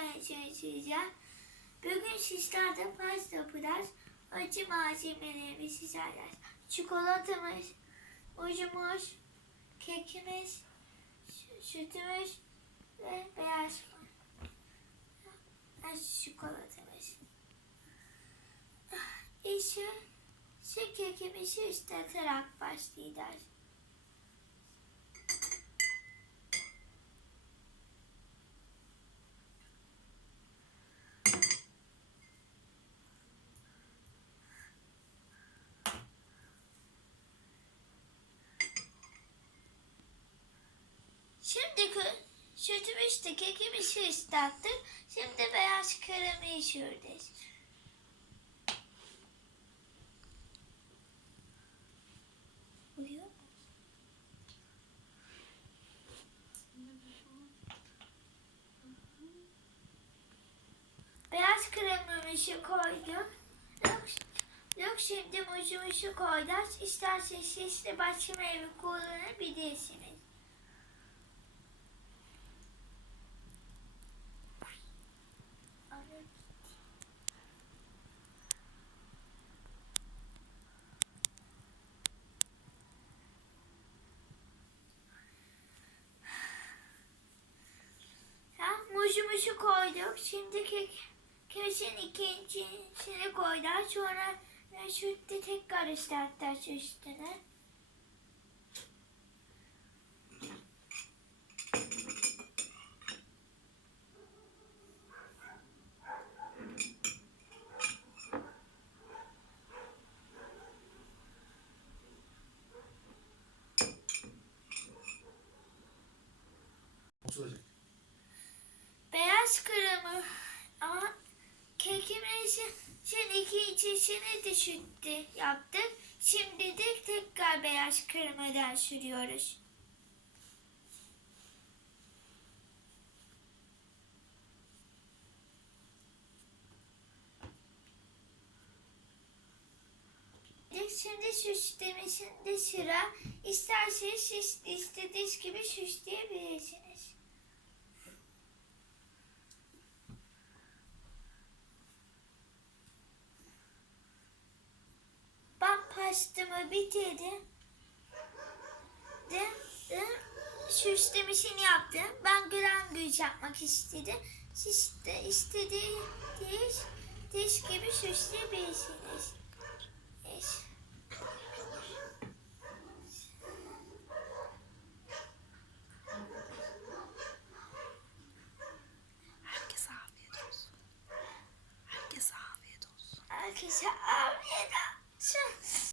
çalışacağız. Bugün sizlerle pasta yapacağız. Acı malzemelerimizi sizlerler. Çikolatamız, ucumuz, kekimiz, sü- sütümüz ve beyaz ve çikolatamız. İşte şu kekimizi ıslatarak başlayacağız. Şimdi kö- sütümüz de kekimizi ıslattık. Şimdi beyaz kremi sürdük. Uyuyor? Beyaz kremimizi koyduk. Yok, yok şimdi muzumuzu koyacağız. İsterseniz siz de başka meyve kullanabilirsiniz. Tamam, muzumuzu koyduk. Şimdi kek, kesin ikincisini koyacağız. Sonra sütle tekrar ıslatacağız üstüne. Oturacak. Kremi ama kekimizin şimdi ikincisini de sütle yaptık. Şimdi de tekrar beyaz kremadan sürüyoruz. Şimdi süslemesinde sıra. İsterseniz siz istediğiniz gibi süsleyebilirsiniz. Pastamı bitirdim. De, de, süslemesini yaptım. Ben glangüç yapmak istedim. Siz de istediğiniz diş gibi süsleyebilirsiniz. Evet. Herkese afiyet olsun. Herkese afiyet olsun. Herkese afiyet olsun.